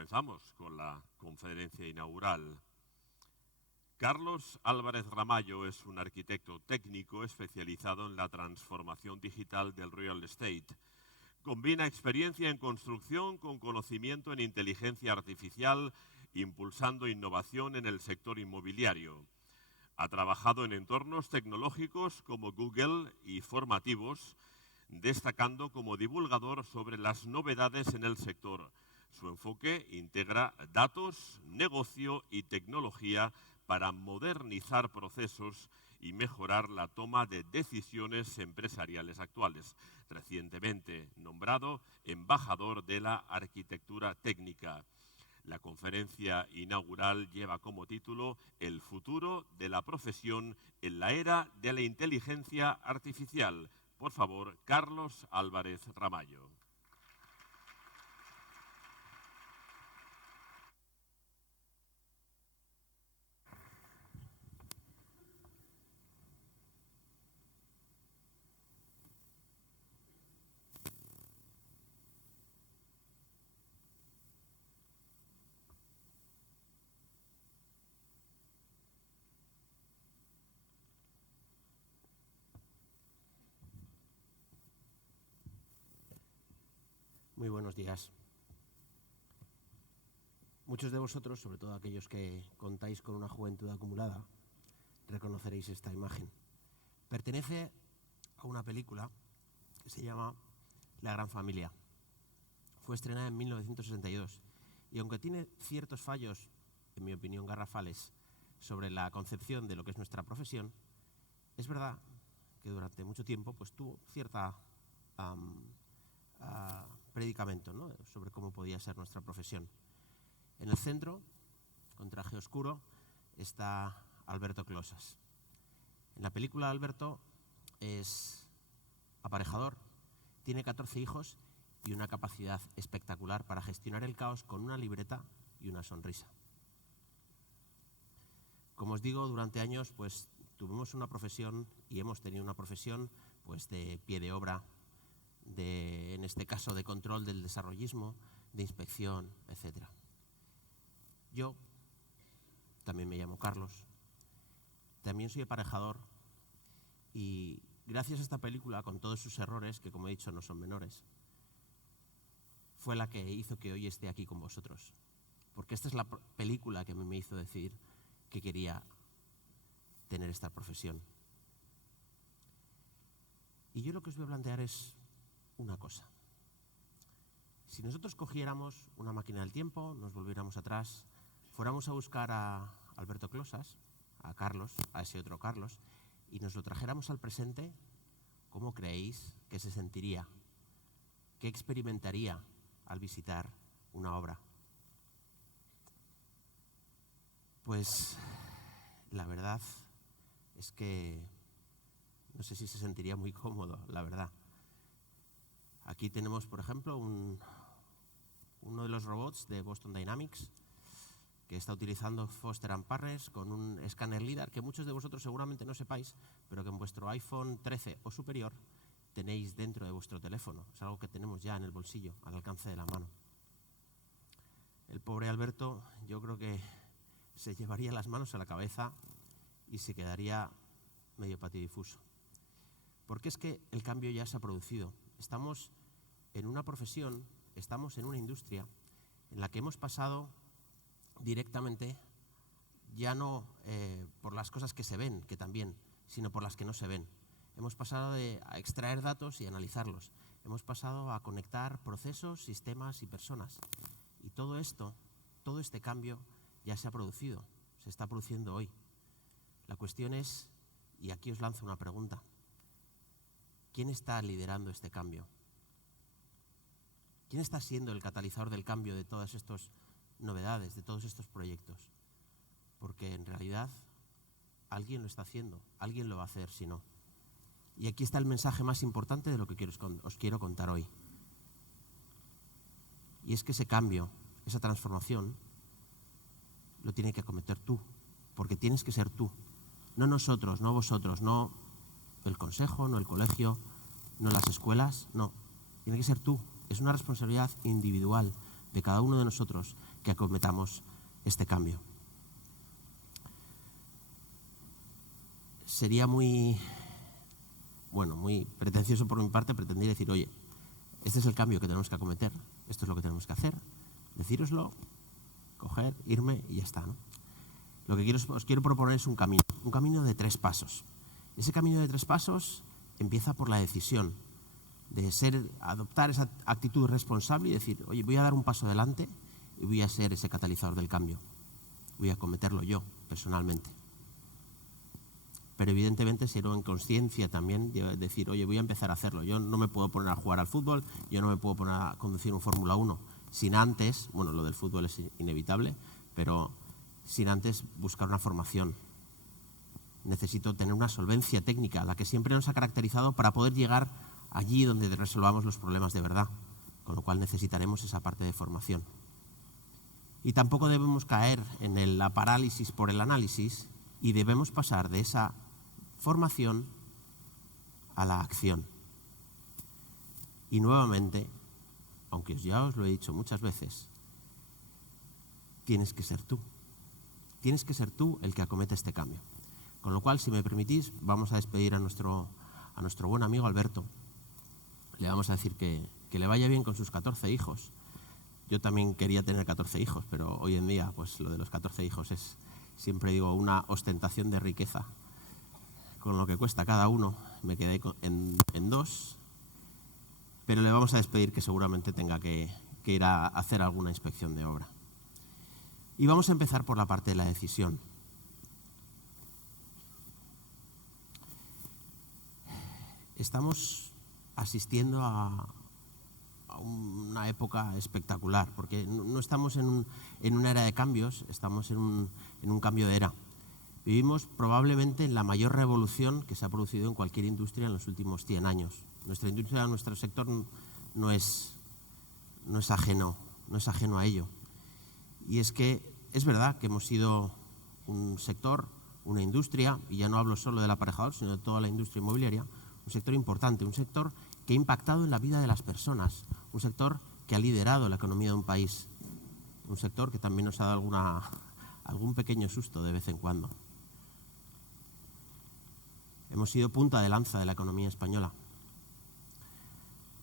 comenzamos con la conferencia inaugural. Carlos Álvarez Ramallo es un arquitecto técnico especializado en la transformación digital del real estate. Combina experiencia en construcción con conocimiento en inteligencia artificial, impulsando innovación en el sector inmobiliario. Ha trabajado en entornos tecnológicos como Google y formativos, destacando como divulgador sobre las novedades en el sector. Su enfoque integra datos, negocio y tecnología para modernizar procesos y mejorar la toma de decisiones empresariales actuales. Recientemente nombrado embajador de la arquitectura técnica. La conferencia inaugural lleva como título El futuro de la profesión en la era de la inteligencia artificial. Por favor, Carlos Álvarez Ramallo. Muy buenos días. Muchos de vosotros, sobre todo aquellos que contáis con una juventud acumulada, reconoceréis esta imagen. Pertenece a una película que se llama La Gran Familia. Fue estrenada en 1962 y aunque tiene ciertos fallos, en mi opinión garrafales, sobre la concepción de lo que es nuestra profesión, es verdad que durante mucho tiempo pues, tuvo cierta predicamento, ¿no?, sobre cómo podía ser nuestra profesión. En el centro, con traje oscuro, está Alberto Closas. En la película Alberto es aparejador, tiene 14 hijos y una capacidad espectacular para gestionar el caos con una libreta y una sonrisa. Como os digo, durante años pues, tuvimos una profesión y hemos tenido una profesión pues, de pie de obra, en este caso de control del desarrollismo, de inspección, etc. Yo también me llamo Carlos, también soy aparejador y gracias a esta película, con todos sus errores, que como he dicho no son menores, fue la que hizo que hoy esté aquí con vosotros. Porque esta es la película que me hizo decir que quería tener esta profesión. Y yo lo que os voy a plantear es una cosa. Si nosotros cogiéramos una máquina del tiempo, nos volviéramos atrás, fuéramos a buscar a Alberto Closas, a Carlos, a ese otro Carlos, y nos lo trajéramos al presente, ¿cómo creéis que se sentiría? ¿Qué experimentaría al visitar una obra? Pues la verdad es que no sé si se sentiría muy cómodo, la verdad. Aquí tenemos, por ejemplo, uno de los robots de Boston Dynamics que está utilizando Foster & Partners con un escáner LIDAR que muchos de vosotros seguramente no sepáis, pero que en vuestro iPhone 13 o superior tenéis dentro de vuestro teléfono. Es algo que tenemos ya en el bolsillo, al alcance de la mano. El pobre Alberto, yo creo que se llevaría las manos a la cabeza y se quedaría medio patidifuso. Porque es que el cambio ya se ha producido. Estamos en una profesión, estamos en una industria en la que hemos pasado directamente, ya no por las cosas que se ven, que también, sino por las que no se ven. Hemos pasado a extraer datos y analizarlos. Hemos pasado a conectar procesos, sistemas y personas. Y todo esto, todo este cambio ya se ha producido, se está produciendo hoy. La cuestión es, y aquí os lanzo una pregunta, ¿quién está liderando este cambio? ¿Quién está siendo el catalizador del cambio de todas estas novedades, de todos estos proyectos? Porque en realidad alguien lo está haciendo, alguien lo va a hacer si no. Y aquí está el mensaje más importante de lo que os quiero contar hoy. Y es que ese cambio, esa transformación, lo tiene que acometer tú, porque tienes que ser tú. No nosotros, no vosotros, no el consejo, no el colegio, no las escuelas, no. Tiene que ser tú. Es una responsabilidad individual de cada uno de nosotros que acometamos este cambio. Sería muy pretencioso por mi parte pretender decir, oye, este es el cambio que tenemos que acometer, esto es lo que tenemos que hacer, decíroslo, coger, irme y ya está, ¿no? Lo que os quiero proponer es un camino de 3 pasos. Ese camino de 3 pasos empieza por la decisión de adoptar esa actitud responsable y decir, oye, voy a dar un paso adelante y voy a ser ese catalizador del cambio. Voy a acometerlo yo, personalmente. Pero evidentemente será en conciencia también de decir, oye, voy a empezar a hacerlo. Yo no me puedo poner a jugar al fútbol, yo no me puedo poner a conducir un Fórmula 1 sin antes, bueno, lo del fútbol es inevitable, pero sin antes buscar una formación. Necesito tener una solvencia técnica, la que siempre nos ha caracterizado para poder llegar allí donde resolvamos los problemas de verdad, con lo cual necesitaremos esa parte de formación. Y tampoco debemos caer en la parálisis por el análisis y debemos pasar de esa formación a la acción. Y nuevamente, aunque ya os lo he dicho muchas veces, tienes que ser tú. Tienes que ser tú el que acomete este cambio. Con lo cual, si me permitís, vamos a despedir a nuestro buen amigo Alberto. Le vamos a decir que le vaya bien con sus 14 hijos. Yo también quería tener 14 hijos, pero hoy en día pues lo de los 14 hijos es, siempre digo, una ostentación de riqueza. Con lo que cuesta cada uno, me quedé en 2, pero le vamos a despedir que seguramente tenga que ir a hacer alguna inspección de obra. Y vamos a empezar por la parte de la decisión. Estamos asistiendo a una época espectacular, porque no estamos en una era de cambios, estamos en un cambio de era. Vivimos probablemente en la mayor revolución que se ha producido en cualquier industria en los últimos 100 años. Nuestra industria, nuestro sector no es ajeno a ello. Y es que es verdad que hemos sido un sector, una industria, y ya no hablo solo del aparejador, sino de toda la industria inmobiliaria, un sector importante, un sector que ha impactado en la vida de las personas, un sector que ha liderado la economía de un país, un sector que también nos ha dado algún pequeño susto de vez en cuando. Hemos sido punta de lanza de la economía española,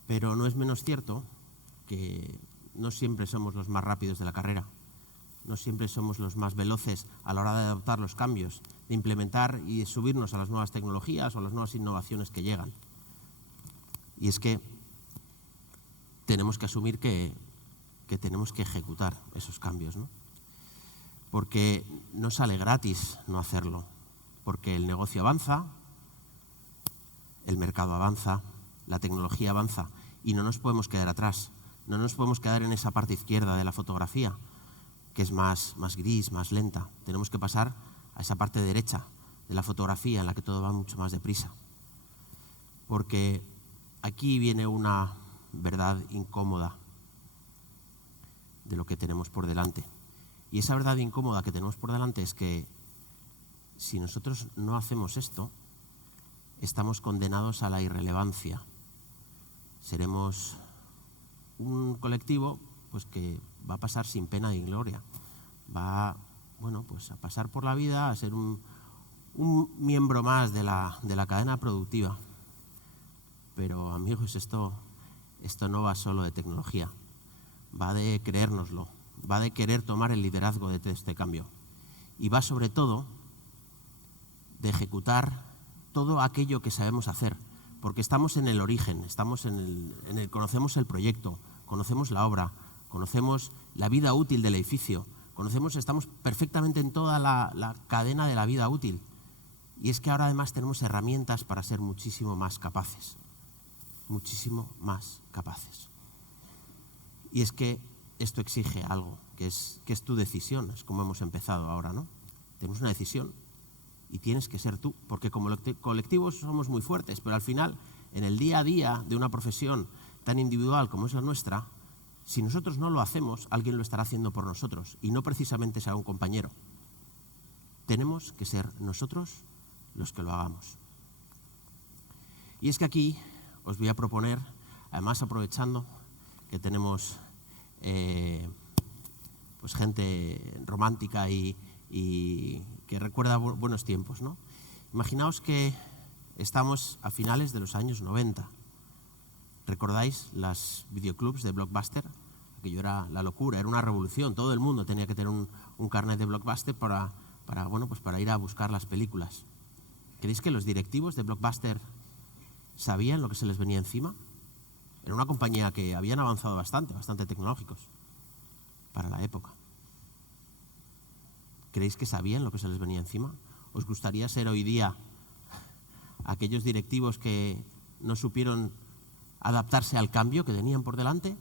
pero no es menos cierto que no siempre somos los más rápidos de la carrera, no siempre somos los más veloces a la hora de adoptar los cambios, de implementar y de subirnos a las nuevas tecnologías o a las nuevas innovaciones que llegan. Y es que tenemos que asumir que tenemos que ejecutar esos cambios, ¿no? Porque no sale gratis no hacerlo, porque el negocio avanza, el mercado avanza, la tecnología avanza y no nos podemos quedar atrás, no nos podemos quedar en esa parte izquierda de la fotografía, que es más gris, más lenta. Tenemos que pasar a esa parte derecha de la fotografía en la que todo va mucho más deprisa. Porque aquí viene una verdad incómoda de lo que tenemos por delante. Y esa verdad incómoda que tenemos por delante es que si nosotros no hacemos esto, estamos condenados a la irrelevancia. Seremos un colectivo pues que va a pasar sin pena ni gloria. Va a pasar por la vida a ser un miembro más de la cadena productiva. Pero amigos, esto no va solo de tecnología, va de creérnoslo, va de querer tomar el liderazgo de este cambio. Y va sobre todo de ejecutar todo aquello que sabemos hacer, porque estamos en el origen, conocemos el proyecto, conocemos la obra, conocemos la vida útil del edificio, estamos perfectamente en toda la cadena de la vida útil. Y es que ahora además tenemos herramientas para ser muchísimo más capaces. Muchísimo más capaces. Y es que esto exige algo, que es tu decisión, es como hemos empezado ahora, ¿no? Tenemos una decisión y tienes que ser tú, porque como colectivos somos muy fuertes, pero al final, en el día a día de una profesión tan individual como es la nuestra, si nosotros no lo hacemos, alguien lo estará haciendo por nosotros, y no precisamente será un compañero. Tenemos que ser nosotros los que lo hagamos. Y es que aquí os voy a proponer, además aprovechando que tenemos pues gente romántica y que recuerda buenos tiempos, ¿no? Imaginaos que estamos a finales de los años 90. ¿Recordáis las videoclubs de Blockbuster? Aquello era la locura, era una revolución. Todo el mundo tenía que tener un carnet de Blockbuster para ir a buscar las películas. ¿Creéis que los directivos de Blockbuster sabían lo que se les venía encima? Era una compañía que habían avanzado bastante tecnológicos para la época. ¿Creéis que sabían lo que se les venía encima? ¿Os gustaría ser hoy día aquellos directivos que no supieron adaptarse al cambio que tenían por delante?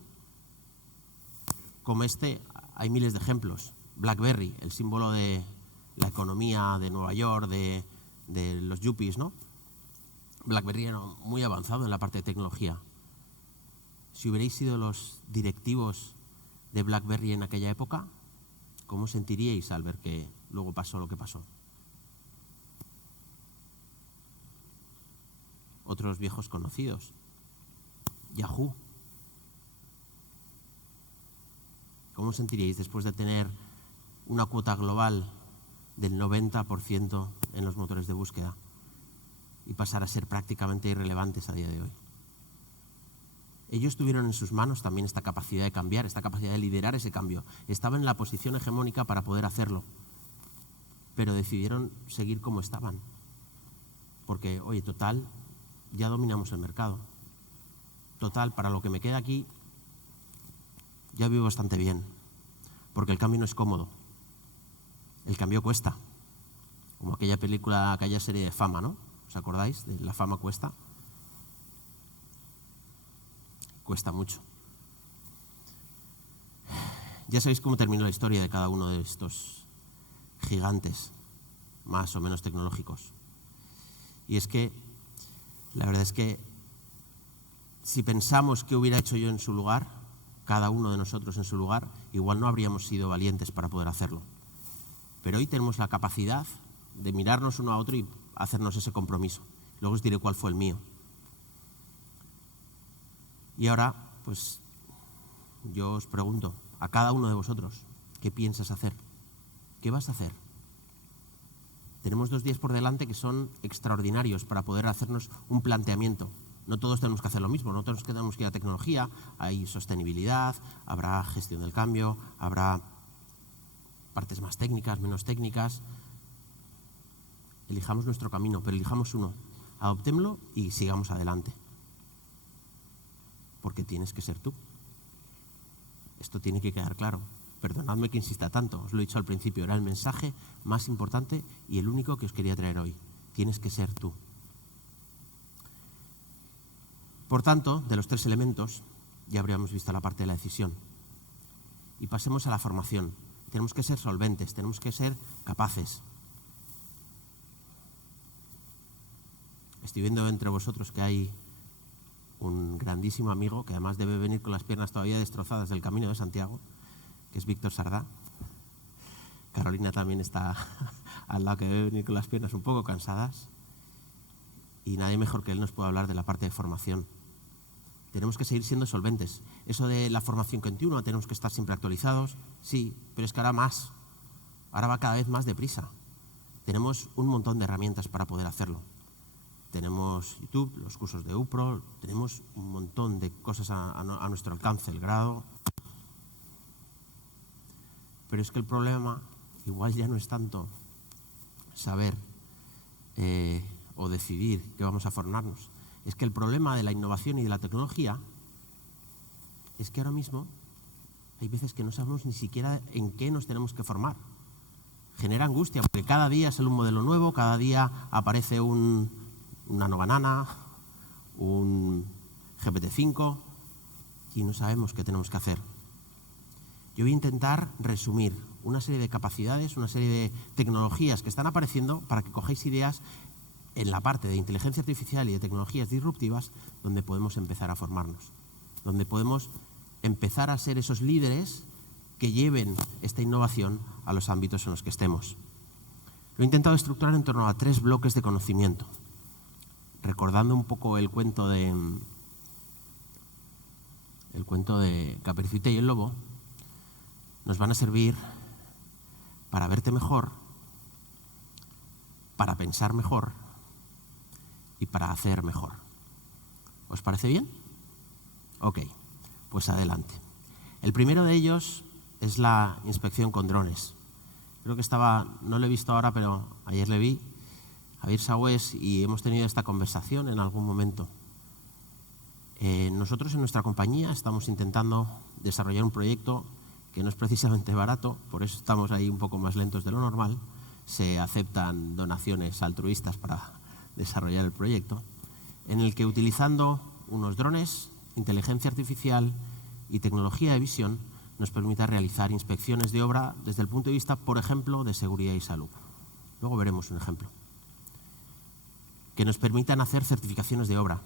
Como este, hay miles de ejemplos. BlackBerry, el símbolo de la economía de Nueva York, de los yuppies, ¿no? BlackBerry era muy avanzado en la parte de tecnología. Si hubierais sido los directivos de BlackBerry en aquella época, ¿cómo sentiríais al ver que luego pasó lo que pasó? Otros viejos conocidos. Yahoo. ¿Cómo sentiríais después de tener una cuota global del 90% en los motores de búsqueda y pasar a ser prácticamente irrelevantes a día de hoy? Ellos tuvieron en sus manos también esta capacidad de cambiar, esta capacidad de liderar ese cambio. Estaban en la posición hegemónica para poder hacerlo, pero decidieron seguir como estaban. Porque, oye, total, ya dominamos el mercado. Total, para lo que me queda aquí, ya vivo bastante bien. Porque el cambio no es cómodo. El cambio cuesta. Como aquella película, aquella serie de Fama, ¿no? ¿Os acordáis? De La fama cuesta. Cuesta mucho. Ya sabéis cómo terminó la historia de cada uno de estos gigantes, más o menos tecnológicos. Y es que, la verdad es que, si pensamos qué hubiera hecho yo en su lugar, cada uno de nosotros en su lugar, igual no habríamos sido valientes para poder hacerlo. Pero hoy tenemos la capacidad de mirarnos uno a otro y hacernos ese compromiso. Luego os diré cuál fue el mío. Y ahora, pues, yo os pregunto, a cada uno de vosotros, ¿qué piensas hacer? ¿Qué vas a hacer? Tenemos 2 días por delante que son extraordinarios para poder hacernos un planteamiento. No todos tenemos que hacer lo mismo, no todos tenemos que ir a tecnología, hay sostenibilidad, habrá gestión del cambio, habrá partes más técnicas, menos técnicas. Elijamos nuestro camino, pero elijamos uno. Adoptémoslo y sigamos adelante. Porque tienes que ser tú. Esto tiene que quedar claro. Perdonadme que insista tanto, os lo he dicho al principio, era el mensaje más importante y el único que os quería traer hoy. Tienes que ser tú. Por tanto, de los 3 elementos, ya habríamos visto la parte de la decisión. Y pasemos a la formación. Tenemos que ser solventes, tenemos que ser capaces. Estoy viendo entre vosotros que hay un grandísimo amigo, que además debe venir con las piernas todavía destrozadas del Camino de Santiago, que es Víctor Sardá. Carolina también está al lado, que debe venir con las piernas un poco cansadas. Y nadie mejor que él nos puede hablar de la parte de formación. Tenemos que seguir siendo solventes. Eso de la formación continua, tenemos que estar siempre actualizados, sí, pero es que ahora más. Ahora va cada vez más deprisa. Tenemos un montón de herramientas para poder hacerlo. Tenemos YouTube, los cursos de UPRO, tenemos un montón de cosas a nuestro alcance, el grado. Pero es que el problema igual ya no es tanto saber o decidir que vamos a formarnos. Es que el problema de la innovación y de la tecnología es que ahora mismo hay veces que no sabemos ni siquiera en qué nos tenemos que formar. Genera angustia porque cada día sale un modelo nuevo, cada día aparece un Nano Banana, un GPT-5 y no sabemos qué tenemos que hacer. Yo voy a intentar resumir una serie de capacidades, una serie de tecnologías que están apareciendo para que cojáis ideas en la parte de inteligencia artificial y de tecnologías disruptivas donde podemos empezar a formarnos, donde podemos empezar a ser esos líderes que lleven esta innovación a los ámbitos en los que estemos. Lo he intentado estructurar en torno a 3 bloques de conocimiento, recordando un poco el cuento de Caperucita y el Lobo. nos van a servir para verte mejor, para pensar mejor y para hacer mejor. ¿Os parece bien? Ok, pues adelante. El primero de ellos es la inspección con drones. Creo que no lo he visto ahora, pero ayer le vi a Javier Sagüés y hemos tenido esta conversación en algún momento. Nosotros en nuestra compañía estamos intentando desarrollar un proyecto que no es precisamente barato, por eso estamos ahí un poco más lentos de lo normal. Se aceptan donaciones altruistas para desarrollar el proyecto, en el que utilizando unos drones, inteligencia artificial y tecnología de visión nos permita realizar inspecciones de obra desde el punto de vista, por ejemplo, de seguridad y salud. Luego veremos un ejemplo. Que nos permitan hacer certificaciones de obra,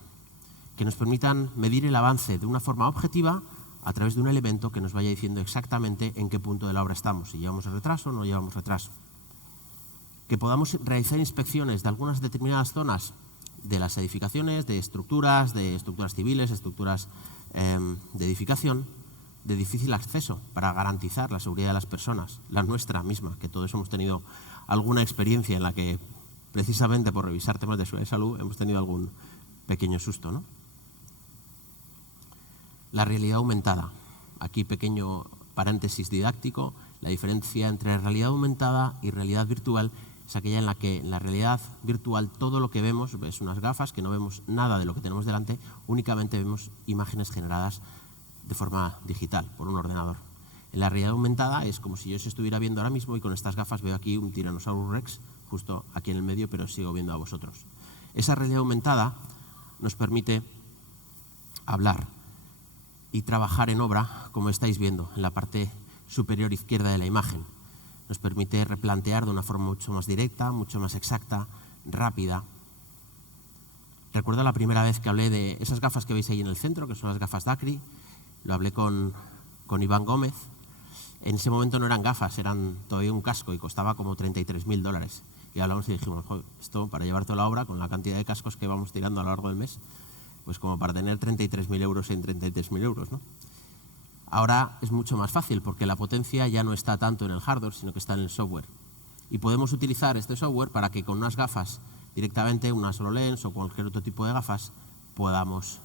que nos permitan medir el avance de una forma objetiva a través de un elemento que nos vaya diciendo exactamente en qué punto de la obra estamos, si llevamos retraso o no llevamos retraso. Que podamos realizar inspecciones de algunas determinadas zonas de las edificaciones, de estructuras civiles, estructuras de edificación, de difícil acceso, para garantizar la seguridad de las personas, la nuestra misma, que todos hemos tenido alguna experiencia en la que, precisamente por revisar temas de seguridad y salud, hemos tenido algún pequeño susto, ¿no? La realidad aumentada. Aquí pequeño paréntesis didáctico. La diferencia entre realidad aumentada y realidad virtual es aquella en la que en la realidad virtual todo lo que vemos es unas gafas, que no vemos nada de lo que tenemos delante, únicamente vemos imágenes generadas de forma digital por un ordenador. En la realidad aumentada es como si yo se estuviera viendo ahora mismo y con estas gafas veo aquí un Tyrannosaurus Rex justo aquí en el medio, pero sigo viendo a vosotros. Esa realidad aumentada nos permite hablar y trabajar en obra, como estáis viendo en la parte superior izquierda de la imagen. Nos permite replantear de una forma mucho más directa, mucho más exacta, rápida. Recuerdo la primera vez que hablé de esas gafas que veis ahí en el centro, que son las gafas Dacry. Lo hablé con Iván Gómez. En ese momento no eran gafas, eran todavía un casco y costaba como $33.000. Y hablamos y dijimos, esto para llevarte a la obra, con la cantidad de cascos que vamos tirando a lo largo del mes, pues como para tener 33.000 euros en 33.000 euros, ¿no? Ahora es mucho más fácil porque la potencia ya no está tanto en el hardware, sino que está en el software. Y podemos utilizar este software para que con unas gafas directamente, unas HoloLens o cualquier otro tipo de gafas, podamos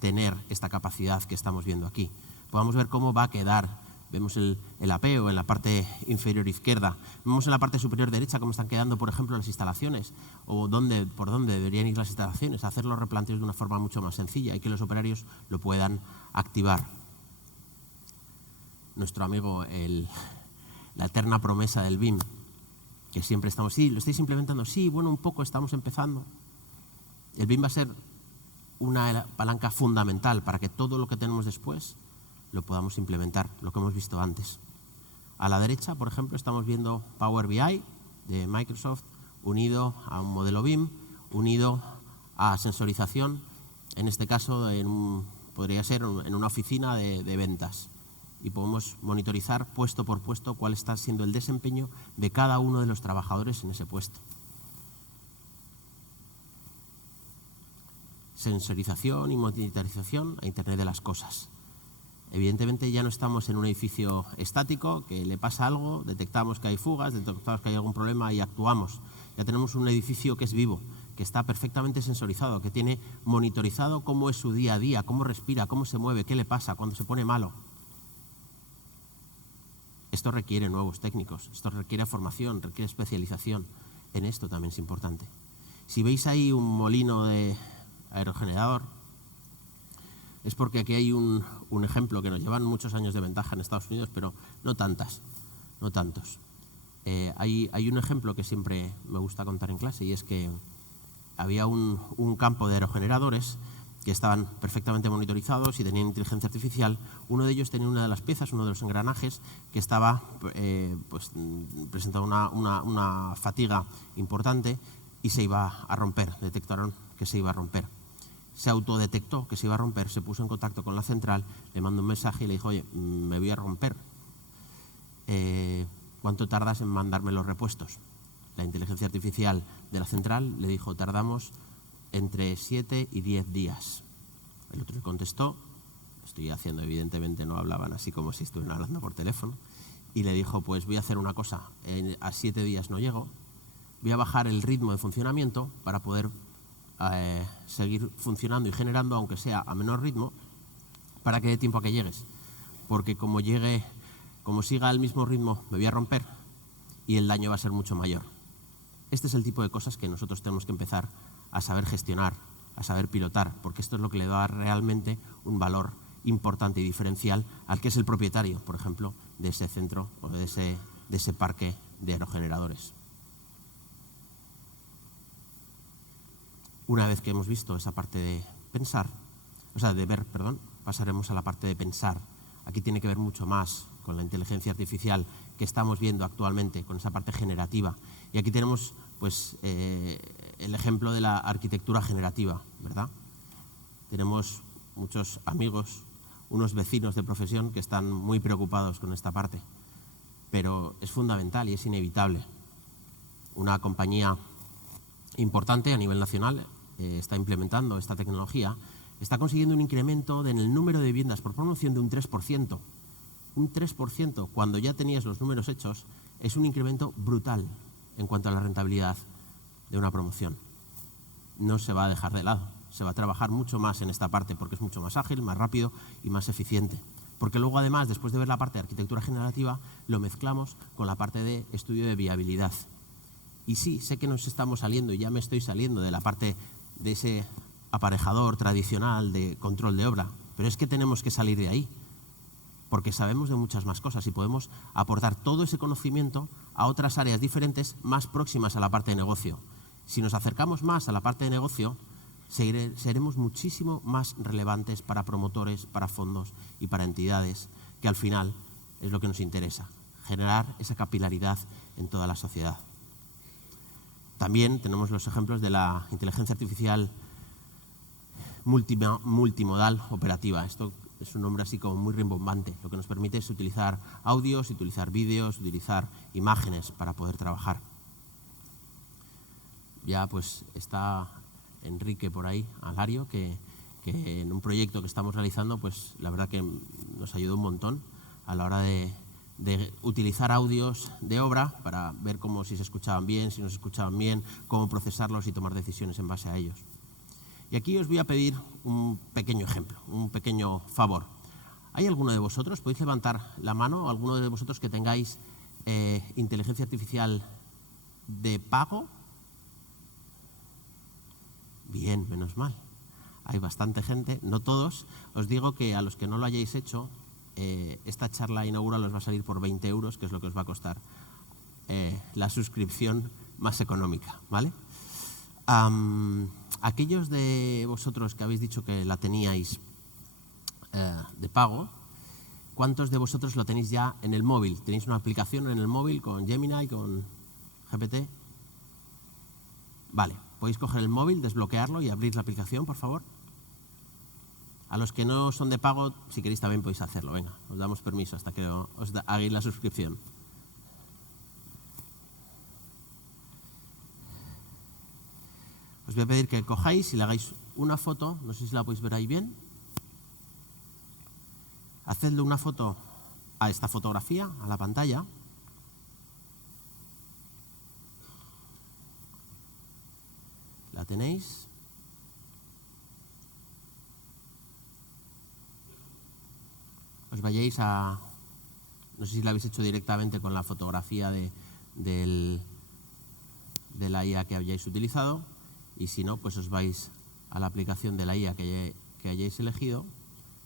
tener esta capacidad que estamos viendo aquí. Podamos ver cómo va a quedar. Vemos el apeo en la parte inferior izquierda. Vemos en la parte superior derecha cómo están quedando, por ejemplo, las instalaciones o por dónde deberían ir las instalaciones. Hacer los replanteos de una forma mucho más sencilla y que los operarios lo puedan activar. Nuestro amigo, la eterna promesa del BIM, que siempre estamos, sí, lo estáis implementando, sí, bueno, un poco estamos empezando. El BIM va a ser una palanca fundamental para que todo lo que tenemos después lo podamos implementar, lo que hemos visto antes. A la derecha, por ejemplo, estamos viendo Power BI de Microsoft unido a un modelo BIM, unido a sensorización, en este caso podría ser en una oficina de ventas. Y podemos monitorizar puesto por puesto cuál está siendo el desempeño de cada uno de los trabajadores en ese puesto. Sensorización y monitorización a Internet de las cosas. Evidentemente ya no estamos en un edificio estático, que le pasa algo, detectamos que hay fugas, detectamos que hay algún problema y actuamos. Ya tenemos un edificio que es vivo, que está perfectamente sensorizado, que tiene monitorizado cómo es su día a día, cómo respira, cómo se mueve, qué le pasa, cuando se pone malo. Esto requiere nuevos técnicos, esto requiere formación, requiere especialización. En esto también es importante. Si veis ahí un molino de aerogenerador, es porque aquí hay un ejemplo que nos llevan muchos años de ventaja en Estados Unidos, pero no tantos. Hay un ejemplo que siempre me gusta contar en clase y es que había un campo de aerogeneradores que estaban perfectamente monitorizados y tenían inteligencia artificial. Uno de ellos tenía una de las piezas, uno de los engranajes, que estaba presentando una fatiga importante y se iba a romper. Detectaron que se iba a romper. Se autodetectó que se iba a romper, se puso en contacto con la central, le mandó un mensaje y le dijo, oye, me voy a romper. ¿Cuánto tardas en mandarme los repuestos? La inteligencia artificial de la central le dijo, tardamos entre 7 y 10 días. El otro le contestó, estoy haciendo, evidentemente no hablaban así como si estuvieran hablando por teléfono, y le dijo, pues voy a hacer una cosa, a 7 días no llego, voy a bajar el ritmo de funcionamiento para poder seguir funcionando y generando, aunque sea a menor ritmo, para que dé tiempo a que llegues. Porque como siga al mismo ritmo, me voy a romper y el daño va a ser mucho mayor. Este es el tipo de cosas que nosotros tenemos que empezar a saber gestionar, a saber pilotar, porque esto es lo que le da realmente un valor importante y diferencial al que es el propietario, por ejemplo, de ese centro o de ese parque de aerogeneradores. Una vez que hemos visto esa parte de ver, pasaremos a la parte de pensar. Aquí tiene que ver mucho más con la inteligencia artificial que estamos viendo actualmente, con esa parte generativa. Y aquí tenemos pues, el ejemplo de la arquitectura generativa, ¿verdad? Tenemos muchos amigos, unos vecinos de profesión que están muy preocupados con esta parte, pero es fundamental y es inevitable. Una compañía importante a nivel nacional está implementando esta tecnología, está consiguiendo un incremento en el número de viviendas por promoción de un 3%. Un 3%, cuando ya tenías los números hechos, es un incremento brutal en cuanto a la rentabilidad de una promoción. No se va a dejar de lado, se va a trabajar mucho más en esta parte porque es mucho más ágil, más rápido y más eficiente. Porque luego además, después de ver la parte de arquitectura generativa, lo mezclamos con la parte de estudio de viabilidad. Y sí, sé que nos estamos saliendo y ya me estoy saliendo de la parte de ese aparejador tradicional de control de obra, pero es que tenemos que salir de ahí, porque sabemos de muchas más cosas y podemos aportar todo ese conocimiento a otras áreas diferentes más próximas a la parte de negocio. Si nos acercamos más a la parte de negocio, seremos muchísimo más relevantes para promotores, para fondos y para entidades, que al final es lo que nos interesa, generar esa capilaridad en toda la sociedad. También tenemos los ejemplos de la inteligencia artificial multimodal operativa. Esto es un nombre así como muy rimbombante. Lo que nos permite es utilizar audios, utilizar vídeos, utilizar imágenes para poder trabajar. Ya pues está Enrique por ahí, Alario, que en un proyecto que estamos realizando, pues la verdad que nos ayudó un montón a la hora de utilizar audios de obra para ver si se escuchaban bien, si no se escuchaban bien, cómo procesarlos y tomar decisiones en base a ellos. Y aquí os voy a pedir un pequeño ejemplo, un pequeño favor. ¿Hay alguno de vosotros, podéis levantar la mano, alguno de vosotros que tengáis inteligencia artificial de pago? Bien, menos mal. Hay bastante gente, no todos. Os digo que a los que no lo hayáis hecho, esta charla inaugural os va a salir por 20 euros, que es lo que os va a costar la suscripción más económica, ¿vale? Aquellos de vosotros que habéis dicho que la teníais de pago, ¿cuántos de vosotros lo tenéis ya en el móvil? ¿Tenéis una aplicación en el móvil con Gemini, con GPT? Vale, podéis coger el móvil, desbloquearlo y abrir la aplicación, por favor. A los que no son de pago, si queréis también podéis hacerlo. Venga, os damos permiso hasta que os hagáis la suscripción. Os voy a pedir que cojáis y le hagáis una foto, no sé si la podéis ver ahí bien. Hacedle una foto a esta fotografía, a la pantalla. ¿La tenéis? Os vayáis a... No sé si la habéis hecho directamente con la fotografía de la IA que hayáis utilizado. Y si no, pues os vais a la aplicación de la IA que hayáis elegido,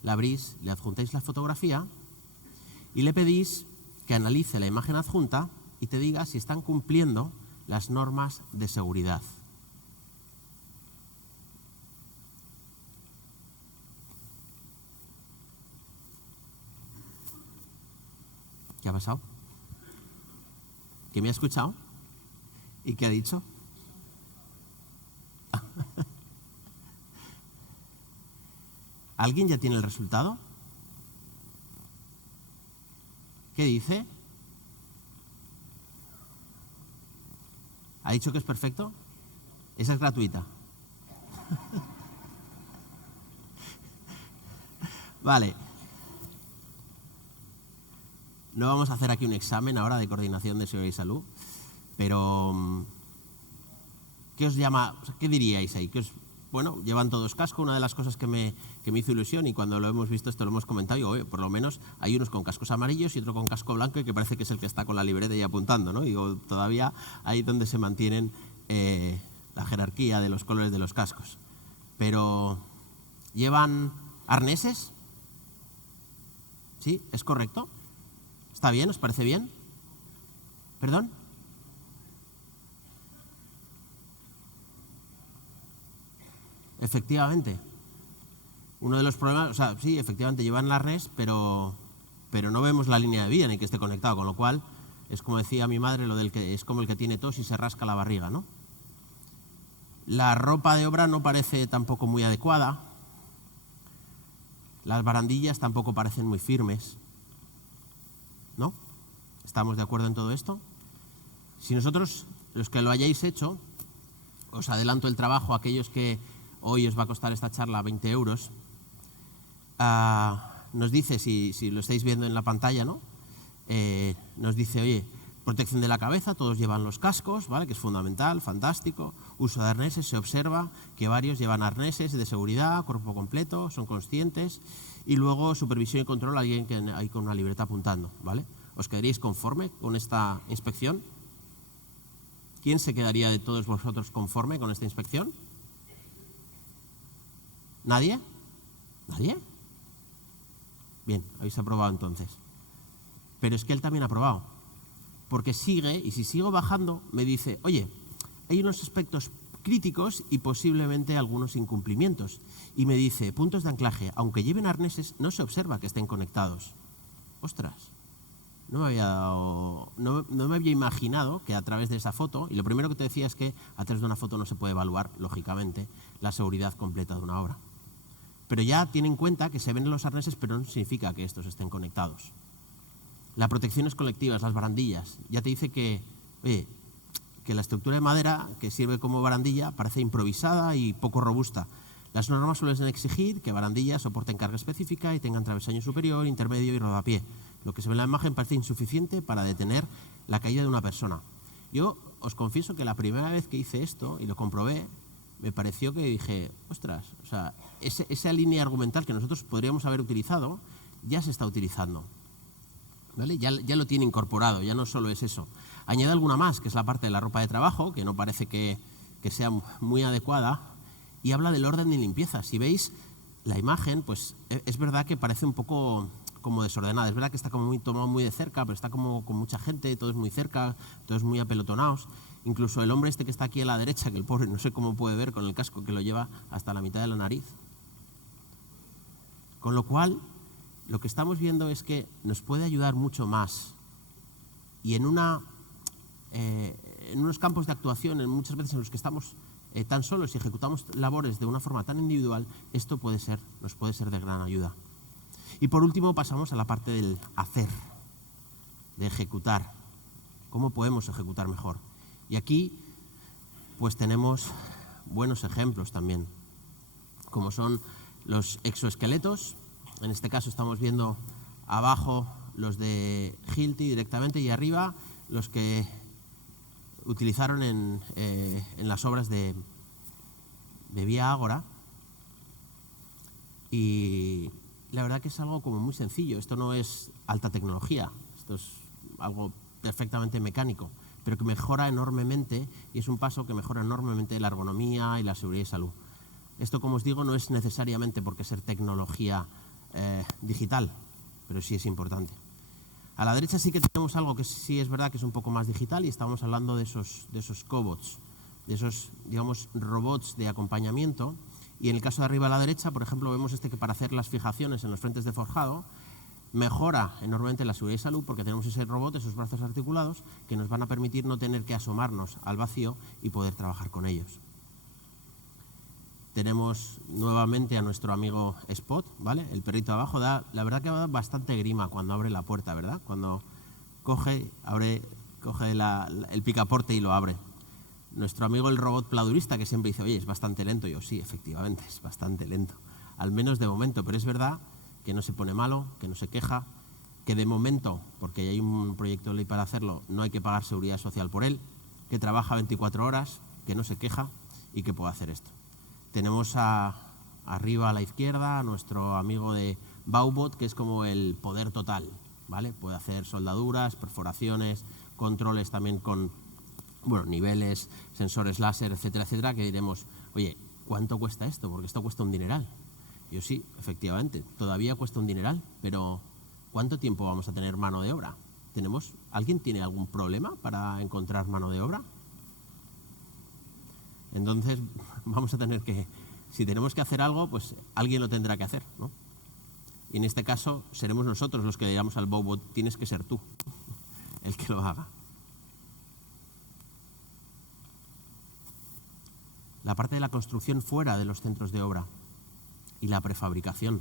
la abrís, le adjuntáis la fotografía y le pedís que analice la imagen adjunta y te diga si están cumpliendo las normas de seguridad. ¿Qué ha pasado? ¿Que me ha escuchado? ¿Y qué ha dicho? ¿Alguien ya tiene el resultado? ¿Qué dice? ¿Ha dicho que es perfecto? Esa es gratuita. Vale. no vamos a hacer aquí un examen ahora de coordinación de seguridad y salud, pero ¿qué os llama? ¿Qué diríais ahí? Bueno, llevan todos casco. Una de las cosas que me hizo ilusión, y cuando lo hemos visto esto lo hemos comentado, digo, por lo menos hay unos con cascos amarillos y otro con casco blanco, y que parece que es el que está con la libreta y apuntando, ¿no? Digo, todavía ahí donde se mantienen la jerarquía de los colores de los cascos. Pero, ¿llevan arneses? ¿Sí? ¿Es correcto? ¿Está bien? ¿Os parece bien? ¿Perdón? Efectivamente. Uno de los problemas, o sea, sí, efectivamente llevan el arnés, pero no vemos la línea de vida ni que esté conectado, con lo cual es como decía mi madre, lo del que es como el que tiene tos y se rasca la barriga, ¿no? La ropa de obra no parece tampoco muy adecuada. Las barandillas tampoco parecen muy firmes, ¿no? ¿Estamos de acuerdo en todo esto? Si nosotros, los que lo hayáis hecho, os adelanto el trabajo a aquellos que hoy os va a costar esta charla 20 euros, nos dice, si lo estáis viendo en la pantalla, ¿no? Nos dice, oye, protección de la cabeza, todos llevan los cascos, ¿vale? Que es fundamental, fantástico. Uso de arneses, se observa que varios llevan arneses de seguridad, cuerpo completo, son conscientes. Y luego supervisión y control, alguien que hay con una libreta apuntando, ¿vale? ¿Os quedaríais conforme con esta inspección? ¿Quién se quedaría de todos vosotros conforme con esta inspección? ¿Nadie? ¿Nadie? Bien, habéis aprobado entonces. Pero es que él también ha aprobado. Porque sigue, y si sigo bajando, me dice, oye, hay unos aspectos críticos y posiblemente algunos incumplimientos. Y me dice, puntos de anclaje, aunque lleven arneses, no se observa que estén conectados. Ostras, no me había imaginado que a través de esa foto, y lo primero que te decía es que a través de una foto no se puede evaluar, lógicamente, la seguridad completa de una obra. Pero ya tiene en cuenta que se ven los arneses, pero no significa que estos estén conectados. Las protecciones colectivas, las barandillas, ya te dice que, oye, que la estructura de madera que sirve como barandilla parece improvisada y poco robusta. Las normas suelen exigir que barandillas soporten carga específica y tengan travesaño superior, intermedio y rodapié. Lo que se ve en la imagen parece insuficiente para detener la caída de una persona. Yo os confieso que la primera vez que hice esto y lo comprobé, me pareció que dije, ostras, o sea, esa línea argumental que nosotros podríamos haber utilizado, ya se está utilizando. ¿Vale? Ya lo tiene incorporado, ya no solo es eso. Añade alguna más, que es la parte de la ropa de trabajo, que no parece que sea muy adecuada, y habla del orden de limpieza. Si veis la imagen, pues es verdad que parece un poco como desordenada. Es verdad que está como muy tomado muy de cerca, pero está como con mucha gente, todos muy cerca, todos muy apelotonados. Incluso el hombre este que está aquí a la derecha, que el pobre no sé cómo puede ver con el casco que lo lleva hasta la mitad de la nariz. Con lo cual, lo que estamos viendo es que nos puede ayudar mucho más. Y en unos campos de actuación, muchas veces en los que estamos tan solos y ejecutamos labores de una forma tan individual, esto nos puede ser de gran ayuda. Y por último pasamos a la parte del hacer, de ejecutar. ¿Cómo podemos ejecutar mejor? Y aquí pues tenemos buenos ejemplos también, como son los exoesqueletos. En este caso estamos viendo abajo los de Hilti directamente y arriba los que utilizaron en las obras de Vía Ágora. Y la verdad que es algo como muy sencillo. Esto no es alta tecnología, esto es algo perfectamente mecánico, pero que mejora enormemente, y es un paso que mejora enormemente la ergonomía y la seguridad y salud. Esto, como os digo, no es necesariamente porque ser tecnología digital, pero sí es importante. A la derecha sí que tenemos algo que sí es verdad que es un poco más digital, y estamos hablando de esos cobots, de esos, digamos, robots de acompañamiento. Y en el caso de arriba a la derecha, por ejemplo, vemos que para hacer las fijaciones en los frentes de forjado mejora enormemente la seguridad y salud, porque tenemos ese robot, esos brazos articulados, que nos van a permitir no tener que asomarnos al vacío y poder trabajar con ellos. Tenemos nuevamente a nuestro amigo Spot, ¿vale? El perrito abajo la verdad que da bastante grima cuando abre la puerta, ¿verdad? Cuando coge el picaporte y lo abre. Nuestro amigo el robot pladurista, que siempre dice, oye, es bastante lento. Yo, sí, efectivamente, es bastante lento. Al menos de momento, pero es verdad que no se pone malo, que no se queja. que de momento, porque hay un proyecto de ley para hacerlo, no hay que pagar seguridad social por él, que trabaja 24 horas, que no se queja y que puede hacer esto. Tenemos arriba a la izquierda a nuestro amigo de Baubot, que es como el poder total, ¿vale? Puede hacer soldaduras, perforaciones, controles también con niveles, sensores láser, etcétera, etcétera, que diremos, oye, ¿cuánto cuesta esto? Porque esto cuesta un dineral. Yo sí, efectivamente, todavía cuesta un dineral, pero ¿cuánto tiempo vamos a tener mano de obra? ¿Alguien tiene algún problema para encontrar mano de obra? Entonces vamos a tener que, si tenemos que hacer algo, pues alguien lo tendrá que hacer, ¿no? Y en este caso seremos nosotros los que digamos al Baubot, tienes que ser tú el que lo haga. La parte de la construcción fuera de los centros de obra y la prefabricación.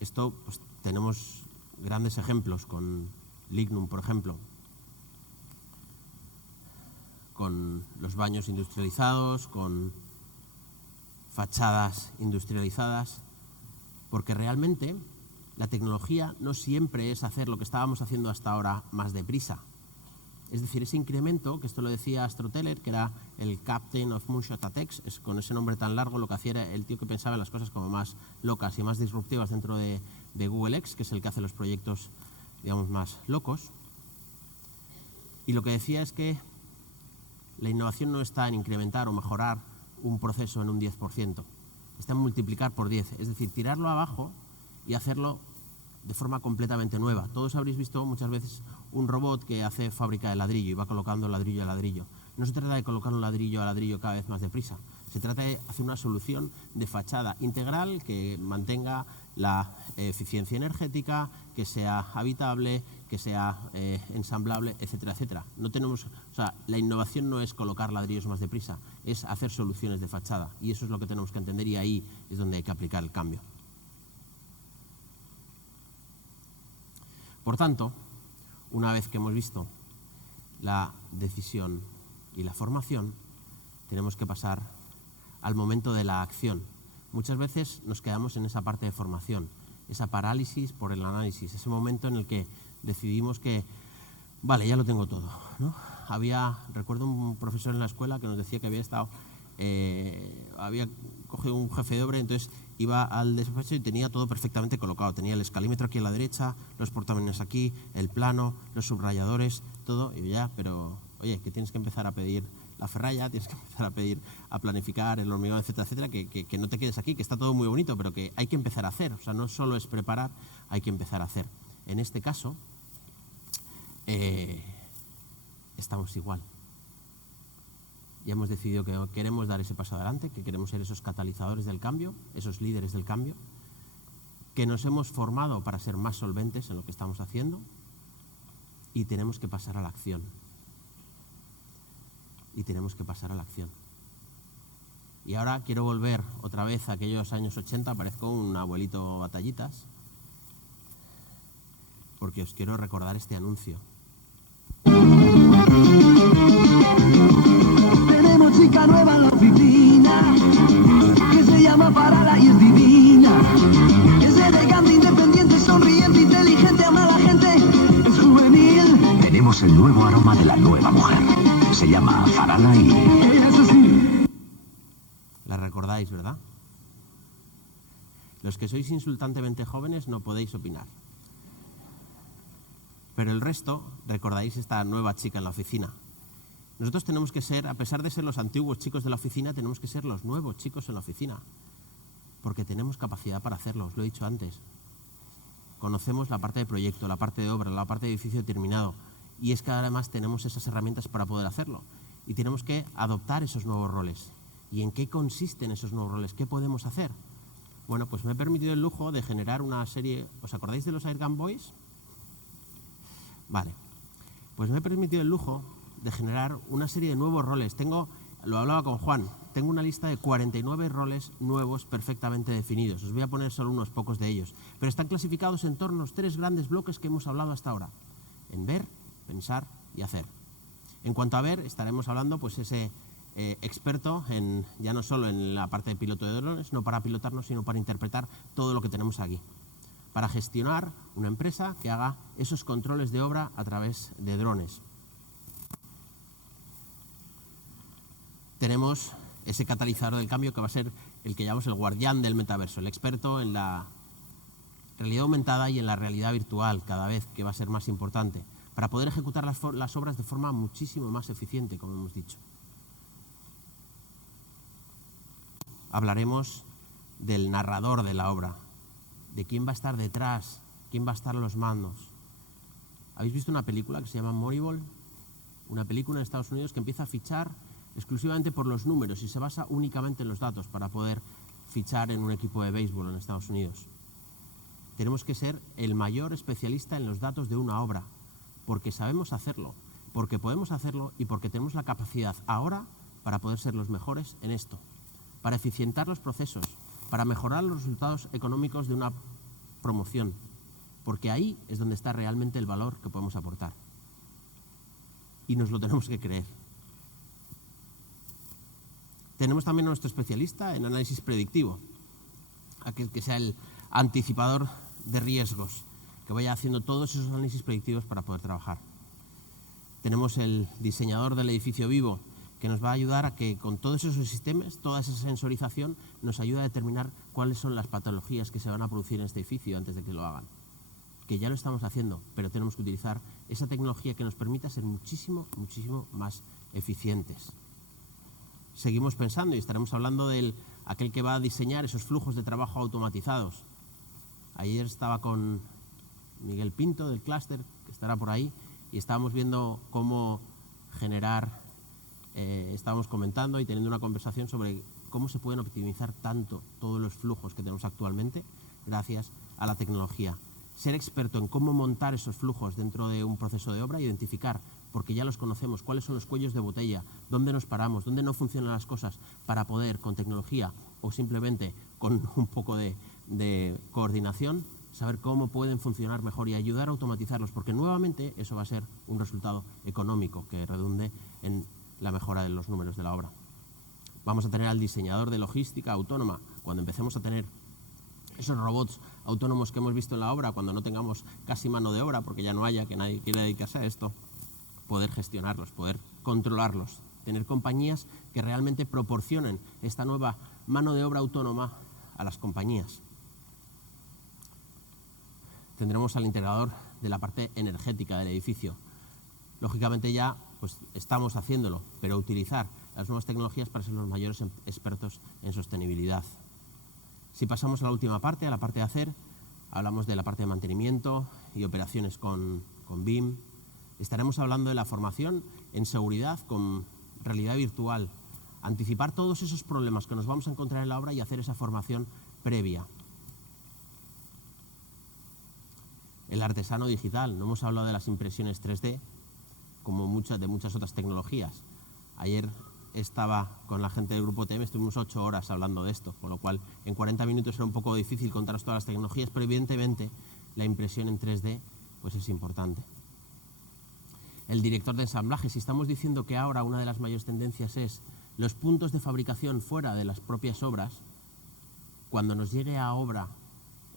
Esto, pues, tenemos grandes ejemplos con Lignum, por ejemplo, con los baños industrializados, con fachadas industrializadas, porque realmente la tecnología no siempre es hacer lo que estábamos haciendo hasta ahora más deprisa. Es decir, ese incremento, que esto lo decía Stroteller, que era el Captain of Moonshot Attacks, con ese nombre tan largo, lo que hacía era el tío que pensaba en las cosas como más locas y más disruptivas dentro de Google X, que es el que hace los proyectos, digamos, más locos. Y lo que decía es que la innovación no está en incrementar o mejorar un proceso en un 10%, está en multiplicar por 10, es decir, tirarlo abajo y hacerlo de forma completamente nueva. Todos habréis visto muchas veces un robot que hace fábrica de ladrillo y va colocando ladrillo a ladrillo. No se trata de colocar un ladrillo a ladrillo cada vez más deprisa, se trata de hacer una solución de fachada integral que mantenga la eficiencia energética, que sea habitable, que sea ensamblable, etcétera, etcétera. La innovación no es colocar ladrillos más deprisa, es hacer soluciones de fachada, y eso es lo que tenemos que entender, y ahí es donde hay que aplicar el cambio. Por tanto, una vez que hemos visto la decisión y la formación, tenemos que pasar al momento de la acción. Muchas veces nos quedamos en esa parte de formación, esa parálisis por el análisis, ese momento en el que decidimos que, vale, ya lo tengo todo, ¿no? Recuerdo un profesor en la escuela que nos decía que había cogido un jefe de obra, entonces iba al despacho y tenía todo perfectamente colocado. Tenía el escalímetro aquí a la derecha, los portamenes aquí, el plano, los subrayadores, todo, y ya, pero oye, que tienes que empezar a pedir la ferralla, tienes que empezar a planificar el hormigón, etcétera, etcétera, que no te quedes aquí, que está todo muy bonito, pero que hay que empezar a hacer. O sea, no solo es preparar, hay que empezar a hacer. En este caso, estamos igual. Ya hemos decidido que queremos dar ese paso adelante, que queremos ser esos catalizadores del cambio, esos líderes del cambio, que nos hemos formado para ser más solventes en lo que estamos haciendo, y tenemos que pasar a la acción. Y ahora quiero volver otra vez a aquellos años 80, parezco un abuelito batallitas, porque os quiero recordar este anuncio. Tenemos chica nueva en la oficina, que se llama Farala y es divina. Es elegante, independiente, sonriente, inteligente, ama a la gente, es juvenil. Tenemos el nuevo aroma de la nueva mujer. Se llama Farala y ella es así. La recordáis, ¿verdad? Los que sois insultantemente jóvenes no podéis opinar. Pero el resto recordáis esta nueva chica en la oficina. Nosotros tenemos que ser, a pesar de ser los antiguos chicos de la oficina, tenemos que ser los nuevos chicos en la oficina. Porque tenemos capacidad para hacerlo, os lo he dicho antes. Conocemos la parte de proyecto, la parte de obra, la parte de edificio terminado. Y es que además tenemos esas herramientas para poder hacerlo. Y tenemos que adoptar esos nuevos roles. ¿Y en qué consisten esos nuevos roles? ¿Qué podemos hacer? Bueno, pues me he permitido el lujo de generar una serie... ¿Os acordáis de los Airgun Boys? Vale. Pues me he permitido el lujo de generar una serie de nuevos roles. Lo hablaba con Juan, tengo una lista de 49 roles nuevos perfectamente definidos. Os voy a poner solo unos pocos de ellos. Pero están clasificados en torno a los 3 grandes bloques que hemos hablado hasta ahora. En ver, pensar y hacer. En cuanto a ver, estaremos hablando pues ese experto ya no solo en la parte de piloto de drones, no para pilotarnos, sino para interpretar todo lo que tenemos aquí. para gestionar una empresa que haga esos controles de obra a través de drones. Tenemos ese catalizador del cambio que va a ser el que llamamos el guardián del metaverso, el experto en la realidad aumentada y en la realidad virtual, cada vez que va a ser más importante, para poder ejecutar las obras de forma muchísimo más eficiente, como hemos dicho. Hablaremos del narrador de la obra, de quién va a estar detrás, quién va a estar a los mandos. ¿Habéis visto una película que se llama Moneyball? Una película en Estados Unidos que empieza a fichar exclusivamente por los números y se basa únicamente en los datos para poder fichar en un equipo de béisbol en Estados Unidos. Tenemos que ser el mayor especialista en los datos de una obra, porque sabemos hacerlo, porque podemos hacerlo y porque tenemos la capacidad ahora para poder ser los mejores en esto, para eficientar los procesos, para mejorar los resultados económicos de una promoción, porque ahí es donde está realmente el valor que podemos aportar. Y nos lo tenemos que creer. Tenemos también a nuestro especialista en análisis predictivo, aquel que sea el anticipador de riesgos, que vaya haciendo todos esos análisis predictivos para poder trabajar. Tenemos el diseñador del edificio vivo, que nos va a ayudar a que con todos esos sistemas, toda esa sensorización, nos ayuda a determinar cuáles son las patologías que se van a producir en este edificio antes de que lo hagan. Que ya lo estamos haciendo, pero tenemos que utilizar esa tecnología que nos permita ser muchísimo, muchísimo más eficientes. Seguimos pensando y estaremos hablando de aquel que va a diseñar esos flujos de trabajo automatizados. Ayer estaba con Miguel Pinto del clúster, que estará por ahí, y estábamos viendo cómo generar, estábamos comentando y teniendo una conversación sobre cómo se pueden optimizar tanto todos los flujos que tenemos actualmente gracias a la tecnología. Ser experto en cómo montar esos flujos dentro de un proceso de obra, identificar, porque ya los conocemos, cuáles son los cuellos de botella, dónde nos paramos, dónde no funcionan las cosas, para poder, con tecnología o simplemente con un poco de coordinación, saber cómo pueden funcionar mejor y ayudar a automatizarlos, porque nuevamente eso va a ser un resultado económico que redunde en la mejora de los números de la obra. Vamos a tener al diseñador de logística autónoma. Cuando empecemos a tener esos robots autónomos que hemos visto en la obra, cuando no tengamos casi mano de obra, porque ya no haya, que nadie quiera dedicarse a esto, poder gestionarlos, poder controlarlos, tener compañías que realmente proporcionen esta nueva mano de obra autónoma a las compañías. Tendremos al integrador de la parte energética del edificio. Lógicamente ya pues, estamos haciéndolo, pero utilizar las nuevas tecnologías para ser los mayores expertos en sostenibilidad. Si pasamos a la última parte, a la parte de hacer, hablamos de la parte de mantenimiento y operaciones con BIM. Estaremos hablando de la formación en seguridad con realidad virtual, anticipar todos esos problemas que nos vamos a encontrar en la obra y hacer esa formación previa. El artesano digital, no hemos hablado de las impresiones 3D, como de muchas otras tecnologías. Ayer estaba con la gente del grupo TM, estuvimos 8 horas hablando de esto, con lo cual en 40 minutos era un poco difícil contaros todas las tecnologías, pero evidentemente la impresión en 3D pues es importante. El director de ensamblaje, si estamos diciendo que ahora una de las mayores tendencias es los puntos de fabricación fuera de las propias obras, cuando nos llegue a obra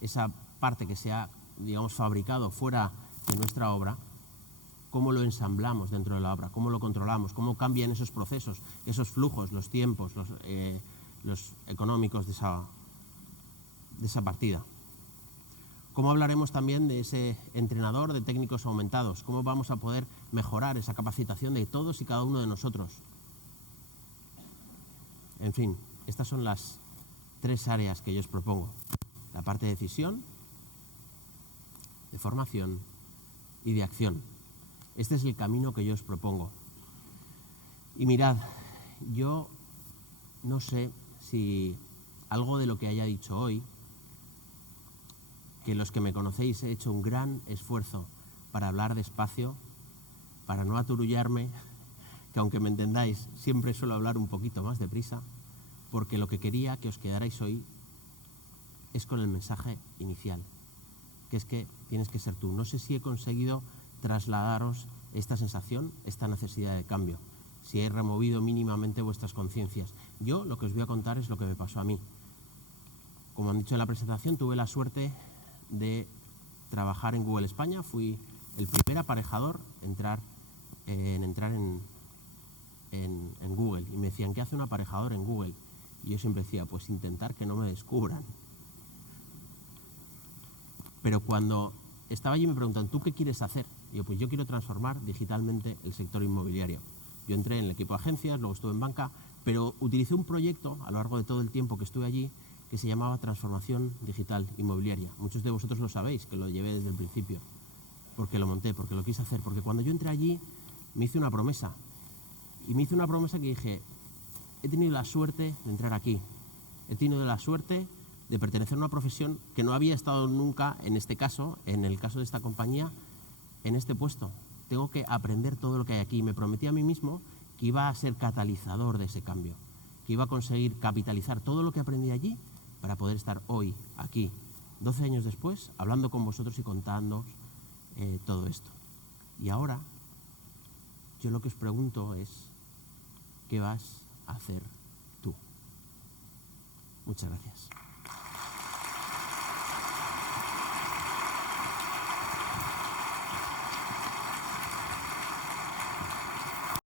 esa parte que se ha, digamos, fabricado fuera de nuestra obra, cómo lo ensamblamos dentro de la obra, cómo lo controlamos, cómo cambian esos procesos, esos flujos, los tiempos, los económicos de esa partida. Cómo hablaremos también de ese entrenador de técnicos aumentados, cómo vamos a poder mejorar esa capacitación de todos y cada uno de nosotros. En fin, estas son las 3 áreas que yo os propongo. La parte de decisión, de formación y de acción. Este es el camino que yo os propongo. Y mirad, yo no sé si algo de lo que haya dicho hoy, que los que me conocéis he hecho un gran esfuerzo para hablar despacio, para no aturullarme, que aunque me entendáis, siempre suelo hablar un poquito más deprisa, porque lo que quería que os quedarais hoy es con el mensaje inicial, que es que tienes que ser tú. No sé si he conseguido trasladaros esta sensación, esta necesidad de cambio, si he removido mínimamente vuestras conciencias. Yo lo que os voy a contar es lo que me pasó a mí. Como han dicho en la presentación, tuve la suerte de trabajar en Google España. Fui el primer aparejador en entrar en Google. Y me decían, ¿qué hace un aparejador en Google? Y yo siempre decía, pues intentar que no me descubran. Pero cuando estaba allí me preguntan, ¿tú qué quieres hacer? Y yo, pues yo quiero transformar digitalmente el sector inmobiliario. Yo entré en el equipo de agencias, luego estuve en banca, pero utilicé un proyecto a lo largo de todo el tiempo que estuve allí que se llamaba Transformación Digital Inmobiliaria. Muchos de vosotros lo sabéis, que lo llevé desde el principio, porque lo monté, porque lo quise hacer, porque cuando yo entré allí me hice una promesa. Y me hice una promesa que dije, he tenido la suerte de entrar aquí, he tenido la suerte de pertenecer a una profesión que no había estado nunca, en este caso, en el caso de esta compañía, en este puesto. Tengo que aprender todo lo que hay aquí. Me prometí a mí mismo que iba a ser catalizador de ese cambio, que iba a conseguir capitalizar todo lo que aprendí allí para poder estar hoy, aquí, 12 años después, hablando con vosotros y contándoos todo esto. Y ahora, yo lo que os pregunto es, ¿qué vas a hacer tú? Muchas gracias.